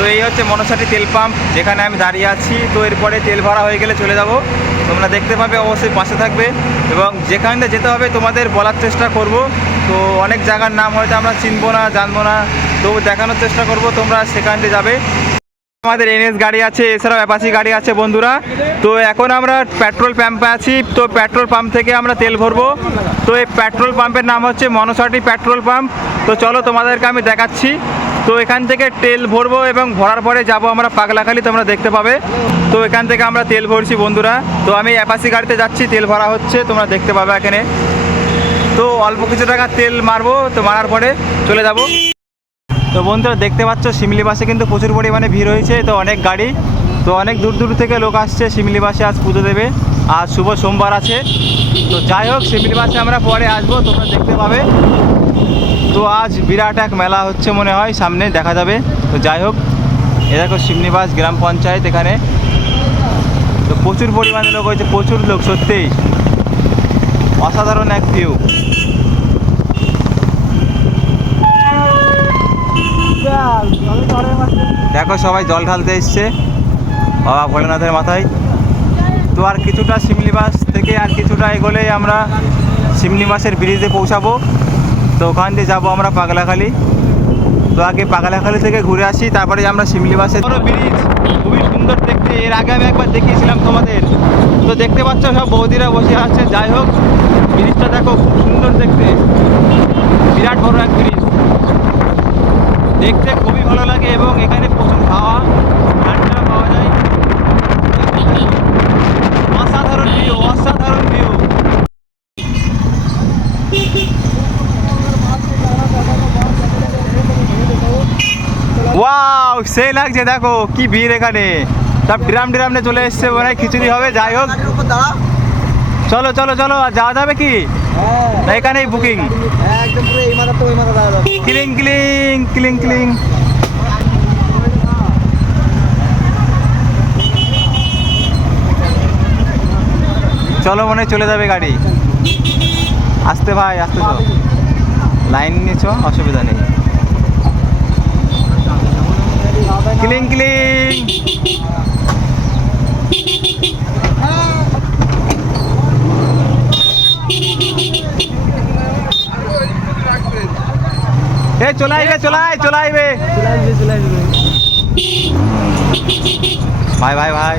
তো এই হচ্ছে মনসাটি তেল পাম্প, যেখানে আমি দাঁড়িয়ে আছি। তো এরপরে তেল ভরা হয়ে গেলে চলে যাব, তোমরা দেখতে পাবে, অবশ্যই পাশে থাকবে। এবং যেখানে যেতে হবে তোমাদের বলার চেষ্টা করব। তো অনেক জায়গার নাম হয়তো আমরা চিনবো না, জানবো না, তো দেখানোর চেষ্টা করব, তোমরা সেখানে যাবে। আমাদের এনএস গাড়ি আছে, এছাড়াও অ্যাপাচি গাড়ি আছে বন্ধুরা। তো এখন আমরা পেট্রোল পাম্পে আছি। তো পেট্রোল পাম্প থেকে আমরা তেল ভরবো। তো এই পেট্রোল পাম্পের নাম হচ্ছে মনসাটি পেট্রোল পাম্প। তো চলো তোমাদেরকে আমি দেখাচ্ছি। তো এখান থেকে তেল ভরবো এবং ভরার পরে যাব আমরা পাগলাখালি, তোমরা দেখতে পাবে। তো এখান থেকে আমরা তেল ভরছি বন্ধুরা। তো আমি অ্যাপাচি গাড়িতে যাচ্ছি, তেল ভরা হচ্ছে, তোমরা দেখতে পাবে এখানে। তো অল্প কিছু টাকা তেল মারবো, তো মারার পরে চলে যাব। তো বন্ধুরা দেখতে পাচ্ছ শিমলি বাসে কিন্তু প্রচুর পরিমাণে ভিড় হয়েছে। তো অনেক গাড়ি, তো অনেক দূর দূর থেকে লোক আসছে শিমলি বাসে আজ পুজো দেবে। আজ শুভ সোমবার আছে। তো যাই হোক, শিমলি বাসে আমরা পরে আসবো, তোমরা দেখতে পাবে। তো আজ বিরাট এক মেলা হচ্ছে মনে হয়, সামনে দেখা যাবে। তো যাই হোক, এ দেখো শিমলিবাস গ্রাম পঞ্চায়েত এখানে। তো প্রচুর পরিমাণে লোক হয়েছে, প্রচুর লোক, সত্যিই অসাধারণ এক ভিউ। দেখো সবাই জল ঢালতে এসছে বাবা ভোলেনাথের মাথায়। তো আর কিছুটা শিমলিবাস থেকে আর কিছুটা এগোলেই আমরা শিমলিবাসের ব্রিজে পৌঁছাবো। তো ওখান দিয়ে যাবো আমরা পাগলাখালি। তো আগে পাগলাখালি থেকে ঘুরে আসি, তারপরে আমরা শিমলিবাসের বড় ব্রিজ, খুবই সুন্দর দেখতে। এর আগে আমি একবার দেখিয়েছিলাম তোমাদের। তো দেখতে পাচ্ছ সব বৌদিরা বসে আছে। যাই হোক, ব্রিজটা দেখো, খুব সুন্দর দেখতে, বিরাট বড় এক ব্রিজ, দেখতে খুবই ভালো লাগে। এবং এখানে প্রচুর হাওয়া ঠান্ডা পাওয়া যায়। অসাধারণ ভিউ, অসাধারণ ভিউ। ওয়াও, সেই লাগছে, দেখো কি ভিড় এখানে। সব ড্রাম নিয়ে চলে এসছে, মনে হয় খিচুড়ি হবে। যাই হোক, চলো চলো চলো। আর যাওয়া যাবে কি? এখানেই বুকিং, ক্লিং ক্লিং ক্লিং ক্লিং। চলো, মনে চলে যাবে গাড়ি। আসতে ভাই, আসতে তো, লাইন নিয়েছ, অসুবিধা নেই। ক্লিং ক্লিং। এ চলাইবে, চলাইবে ভাই ভাই ভাই।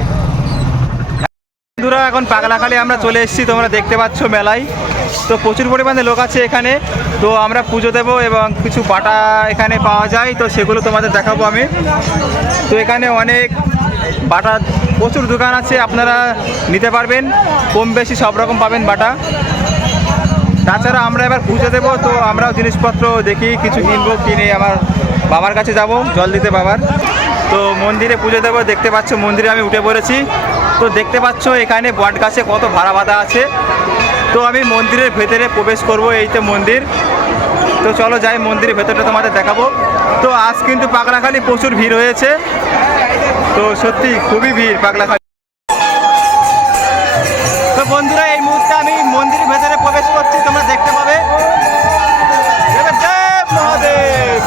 বন্ধুরা এখন পাগলাখালি আমরা চলে এসেছি, তোমরা দেখতে পাচ্ছ মেলায়। তো প্রচুর পরিমাণে লোক আছে এখানে। তো আমরা পুজো দেবো এবং কিছু বাটা এখানে পাওয়া যায়, তো সেগুলো তোমাদের দেখাবো আমি। তো এখানে অনেক বাটা, প্রচুর দোকান আছে, আপনারা নিতে পারবেন, কম বেশি সব রকম পাবেন বাটা। তাছাড়া আমরা এবার পুজো দেবো, তো আমরাও জিনিসপত্র দেখি, কিছু কিনবো, কিনে আমার বাবার কাছে যাব জল দিতে বাবার। তো মন্দিরে পুজো দেবো, দেখতে পাচ্ছ মন্দিরে আমি উঠে পড়েছি। তো দেখতে পাচ্ছ এখানে বট গাছে কত ভাড়া বাঁধা আছে। তো আমি মন্দিরের ভেতরে প্রবেশ করব, এই তো মন্দির। তো চলো যাই, মন্দিরের ভেতরটা তোমাদের দেখাবো। তো আজ কিন্তু পাগলাখালি প্রচুর ভিড় হয়েছে। তো সত্যি খুবই ভিড় পাগলাখালি। তো বন্ধুরা এই মুহূর্তে আমি মন্দিরের ভেতরে প্রবেশ করছি, তোমরা দেখতে পাবে। মহাদেব।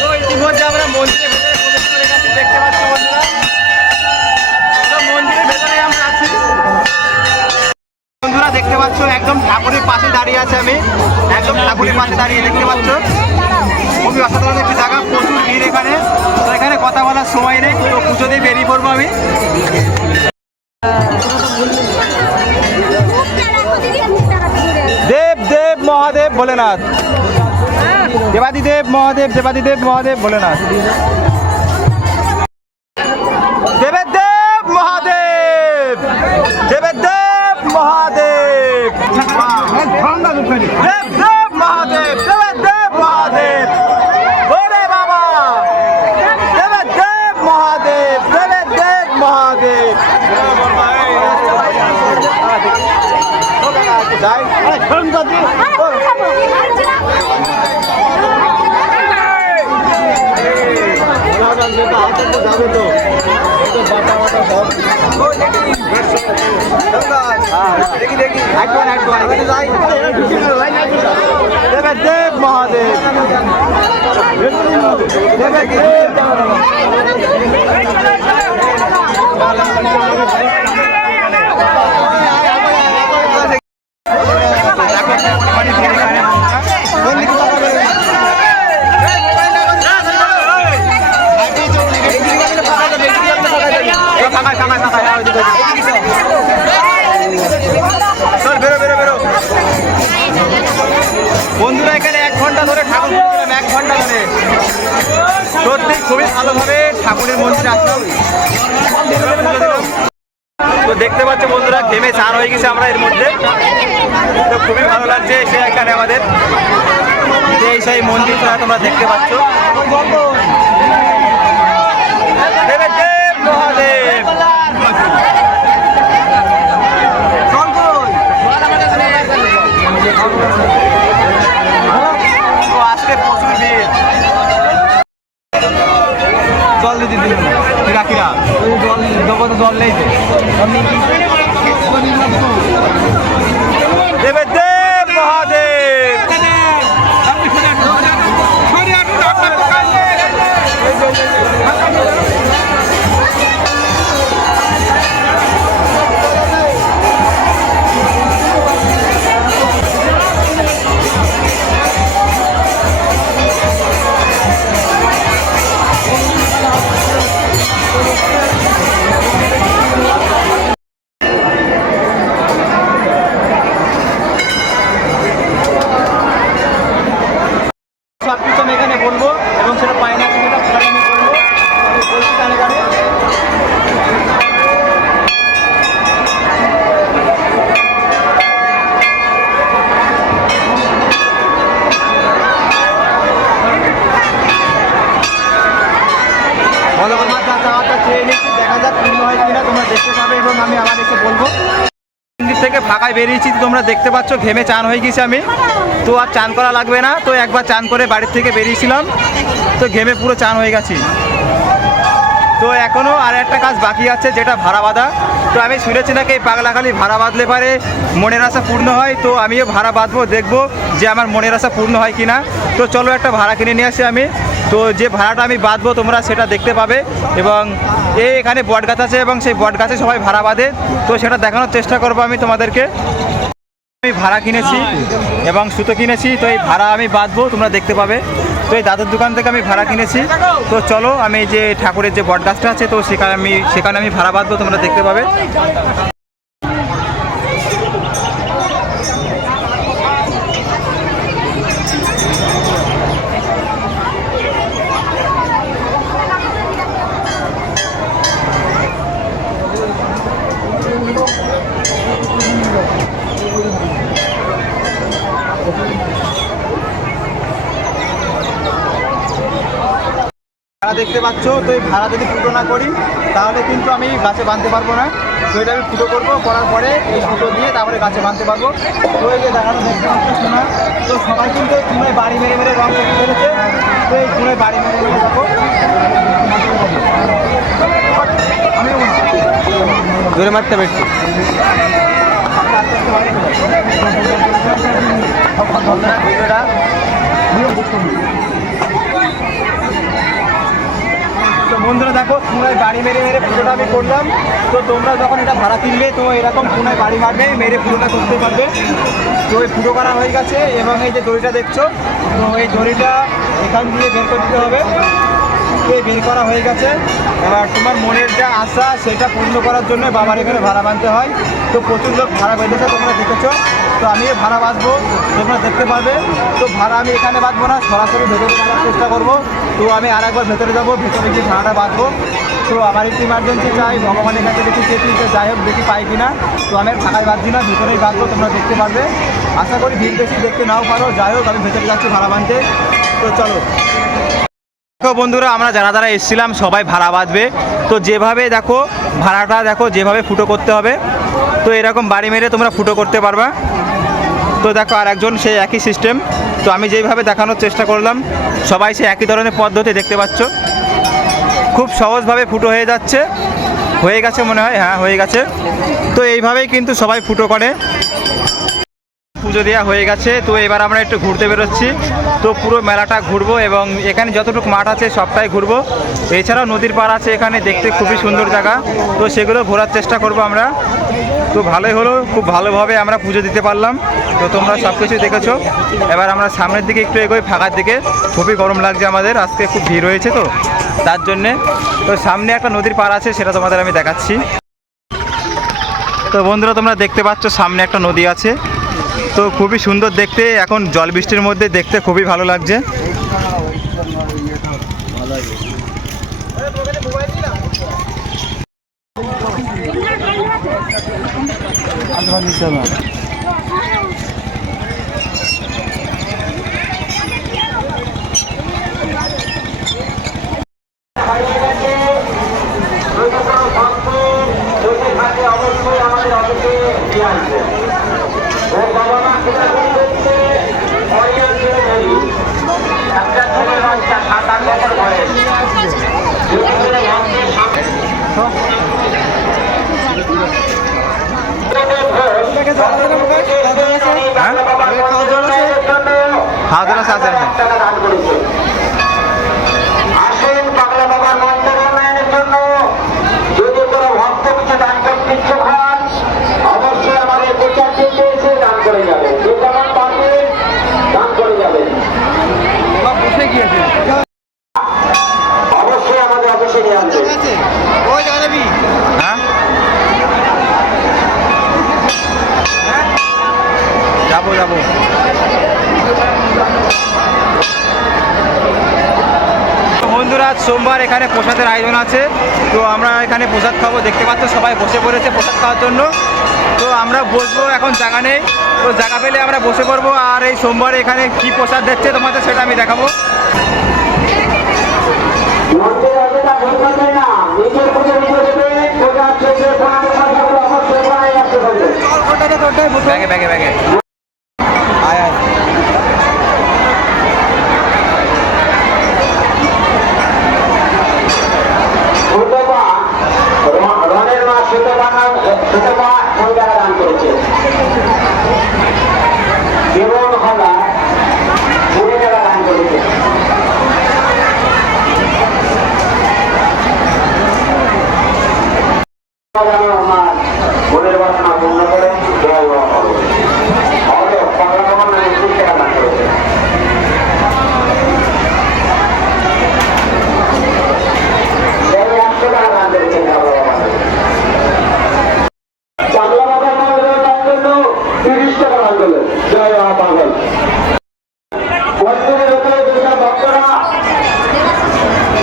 তো ইতিমধ্যে আমরা মন্দিরের ভেতরে প্রবেশ করে গেছি, দেখতে পাচ্ছি বন্ধুরা। তো মন্দিরের ভেতরে আমরা আছি বন্ধুরা, দেখতে পাচ্ছ একদম ঠাকুরের পাশে দাঁড়িয়ে আছে আমি, একদম ঠাকুরের পাশে দাঁড়িয়ে, দেখতে পাচ্ছ খুবই অসাধারণ একটি জায়গা, প্রচুর ভিড় এখানে। তো এখানে কথা বলার সময় নেই, তো পুজো দিয়ে বেরিয়ে পড়বো আমি। দেব দেব মহাদেব ভোলেনাথ, দেবাদিদেব মহাদেব, দেবাদিদেব মহাদেব ভোলেনাথ, দেবের দেব মহাদেব, দেবের দেব মহাদেব, দেব দেব মহাদেব, দেবের দেব মহাদেব, ওরে বাবা, দেবের দেব মহাদেব, দেবের দেব মহাদেব। যাই যাবে তো দেব মহাদেব। বন্ধুরা এখানে 1 ঘন্টা ধরে ঠাকুর পুজো, 1 ঘন্টা ধরে সত্যি খুবই ভালোভাবে ঠাকুরের মন্দিরে আসলাম। তো দেখতে পাচ্ছ বন্ধুরা ঘেমে চান হয়ে গেছে আমরা এর মধ্যে। তো খুবই ভালো লাগছে সে এখানে আমাদের এই সেই মন্দির তোমরা দেখতে পাচ্ছ। মহাদেব তো আজকে প্রচুর ভিড়। জল দিতে দিন রাখিরা জল দেবো তো জল নেই দেব দেব মহাদেব। সব কিছু আমি এখানে বলবো এবং সেটা পাই না সেটা আমি বলবো, আমি বলছি কানে কানে। চেয়ে নিচ্ছি, দেখা যাক পূর্ণ হয় কিনা, তোমরা দেখতে পাবে এবং আমি আবার এসে বলবো। মন্দির থেকে ফাঁকায় বেরিয়েছি, তোমরা দেখতে পাচ্ছ ঘেমে চান হয়ে গেছি আমি। তো আর চান করা লাগবে না, তো একবার চান করে বাড়ির থেকে বেরিয়েছিলাম, তো ঘেমে পুরো চান হয়ে গেছি। তো এখনও আর একটা কাজ বাকি আছে, যেটা ভাড়া বাঁধা। তো আমি শুনেছি নাকি এই পাগলাখালি ভাড়া বাঁধলে পারে মনের আশা পূর্ণ হয়। তো আমিও ভাড়া বাঁধবো, দেখবো যে আমার মনের আশা পূর্ণ হয় কিনা। তো চলো একটা ভাড়া কিনে নিয়ে আসি আমি। তো যে ভাড়াটা আমি বাঁধবো তোমরা সেটা দেখতে পাবে এবং এখানে বট গাছ আছে এবং সেই বট গাছে সবাই ভাড়া বাঁধে, তো সেটা দেখানোর চেষ্টা করবো আমি তোমাদেরকে। আমি ভাড়া কিনেছি এবং সুতো কিনেছি, তো এই ভাড়া আমি বাঁধবো, তোমরা দেখতে পাবে। তো এই দাদুর দোকান থেকে আমি ভাড়া কিনেছি। তো চলো আমি যে ঠাকুরের যে বট গাছটা আছে তো সেখানে আমি ভাড়া বাঁধবো, তোমরা দেখতে পাবে। দেখতে পাচ্ছ, তো এই ভাড়া যদি ফুটো না করি তাহলে কিন্তু আমি গাছে বাঁধতে পারবো না। তো এটা আমি ফুটো করবো, করার পরে এই ফুটো দিয়ে তারপরে গাছে বাঁধতে পারবো। তো এই যে দেখানো দেখতে পাচ্ছ সোনা, তো সবাই কিন্তু এই চুনায় বাড়ি মেরে মেরে রং করে ফেলেছে। তো এই চুনায় বাড়ি মেরে মেরে দেখো আমি ধরে মারতে পারছি। তো বন্ধুরা দেখো পুনায় বাড়ি মেরে মেরে পুরোটা আমি করলাম। তো তোমরা যখন এটা ভাড়া কিনবে তো এরকম পুনায় বাড়ি মারবে, মেরে পুরোটা করতে পারবে। তো এই পুরো করা হয়ে গেছে এবং এই যে দড়িটা দেখছো, তো এই দড়িটা এখান দিয়ে বের করে দিতে হবে। এই বের করা হয়ে গেছে। এবার তোমার মনের যা আশা সেটা পূর্ণ করার জন্য বাবার এখানে ভাড়া বাঁধতে হয়। তো প্রচুর লোক ভাড়া বেঁধেছে, তোমরা দেখেছো। তো আমিও ভাড়া বাঁধবো, তোমরা দেখতে পাবে। তো ভাড়া আমি এখানে বাঁধবো না, সরাসরি ভেতরে বাঁধার চেষ্টা করবো। তো আমি আর একবার ভেতরে যাবো, ভেতরে গিয়ে ভাড়াটা বাঁধবো। তো আমার একটু ইমার্জেন্সি চাই, ভগবানের কাছে দেখি চেয়েছি, যাই হোক দেখি পাই কিনা। তো আমি আর ফাঁকায় বাঁধছি না, ভেতরেই বাঁধবো, তোমরা দেখতে পারবে। আশা করি ভিড় বেশি দেখতে নাও পারো, যাই হোক আমি ভেতরে যাচ্ছি ভাড়া বাঁধতে। তো চলো দেখো বন্ধুরা, আমরা যারা যারা এসেছিলাম সবাই ভাড়া বাঁধবে। তো যেভাবে দেখো ভাড়াটা দেখো, যেভাবে ফুটো করতে হবে, তো এরকম বাড়ি মেরে তোমরা ফুটো করতে পারবা। তো দেখো আর একজন সেই একই সিস্টেম। তো আমি যেইভাবে দেখানোর চেষ্টা করলাম, সবাই সেই একই ধরনের পদ্ধতি দেখতে পাচ্ছ। খুব সহজভাবে ফুটো হয়ে যাচ্ছে, হয়ে গেছে মনে হয়, হ্যাঁ হয়ে গেছে। তো এইভাবেই কিন্তু সবাই ফুটো করে। পুজো দেওয়া হয়ে গেছে, তো এবার আমরা একটু ঘুরতে বেরোচ্ছি। তো পুরো মেলাটা ঘুরবো এবং এখানে যতটুকু মাঠ আছে সবটাই ঘুরবো। এছাড়াও নদীর পাড় আছে এখানে, দেখতে খুবই সুন্দর জায়গা, তো সেগুলো ঘোরার চেষ্টা করব আমরা। তো ভালোই হলো, খুব ভালোভাবে আমরা পুজো দিতে পারলাম। তো তোমরা সব কিছু দেখেছো। এবার আমরা সামনের দিকে একটু এগোই, ফাঁকার দিকে। খুবই গরম লাগছে আমাদের, আজকে খুব ভিড় হয়েছে তো তার জন্যে। তো সামনে একটা নদীর পাড় আছে, সেটা তোমাদের আমি দেখাচ্ছি। তো বন্ধুরা তোমরা দেখতে পাচ্ছ সামনে একটা নদী আছে, তো খুবই সুন্দর দেখতে। এখন জল বৃষ্টির মধ্যে দেখতে খুবই ভালো লাগছে। আসেন পাগলা বাবার মন্দির উন্নয়নের জন্য। যদি কোনো ভক্ত কিছু দান করতে ইচ্ছুক হন, অবশ্যই আমাদের প্রচার দিতে এসে দান করে যাবেন। যে যেমন পারবেন দান করে যাবেন। অবশ্যই আমাদের অফিসে নিয়ে আসবেন। হ্যাঁ, যাবো যাবো। বন্ধুরা সোমবার এখানে প্রসাদের আয়োজন আছে, তো আমরা এখানে প্রসাদ খাবো। দেখতে পাচ্ছ সবাই বসে পড়েছে প্রসাদ খাওয়ার জন্য। তো আমরা বসবো, এখন জায়গা নেই, তো জায়গা পেলে আমরা বসে পড়বো। আর এই সোমবারে এখানে কি প্রসাদ দিচ্ছে তোমাদের সেটা আমি দেখাবো। মন্দিরে আসে তা ভুল করবেন না। নিজের পুজো নিজে দেবেন। পূজার শেষে প্রণাম করার অবশ্যই বাড়ি আসতে হবে। ব্যাগে ব্যাগে ব্যাগে আয় আয়। রনের মা সুতপা ওই টাকা দান করেছে এবং হলা 20 টাকা দান করেছে। আমার বোনের বাসনা পূর্ণ করে টাকা দান করেছে। পাগলা বাবার মন্দিরের দান জন্য 30 টাকা দান করলেন। জয় মা পাগল। মন্দিরের উপরে যেসব ভক্তরা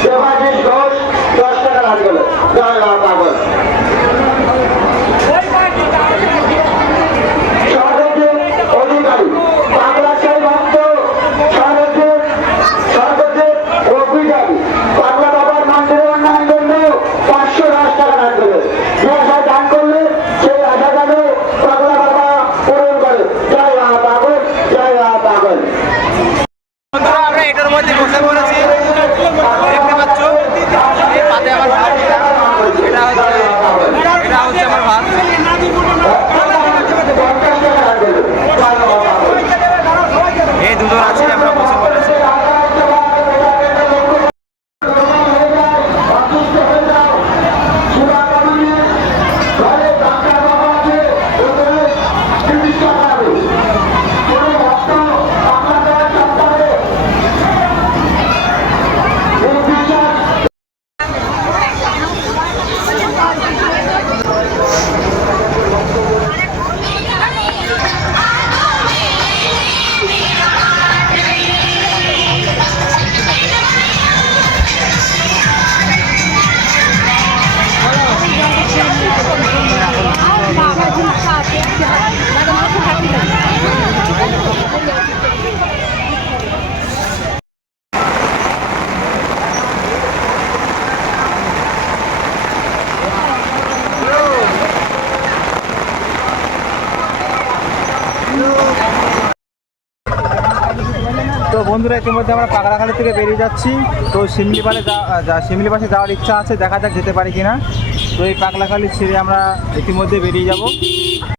দেবাশিস ঘোষ 10 টাকা দান করলেন। জয় মা পাগল। সর্বজিৎ অধিকারী পাগলাশাহী ভক্ত সর্বজিৎ অধিকারী পাগলা বাবার মন্দিরের উন্নয়নের জন্য 510 টাকা দান করলেন। যে আশা দান করলে সেই আশা যেন পাগলা বাবা পূরণ করে। জয় মা পাগল, জয় মা পাগল। বন্ধুরা আমরা এটার মধ্যে বসে পড়েছি, দেখতে পাচ্ছ। এই পাতে আমার ভাত, এটা হচ্ছে আমার ভাত। এই দুজন আছে, আমরা বসে পড়েছি। তো বন্ধুরা ইতিমধ্যে আমরা পাগলাখালি থেকে বেরিয়ে যাচ্ছি। তো শিমলিপালে যাওয়ার ইচ্ছা আছে, দেখা যাক যেতে পারি কিনা। তো এই পাগলাখালি ছেড়ে আমরা ইতিমধ্যে বেরিয়ে যাব।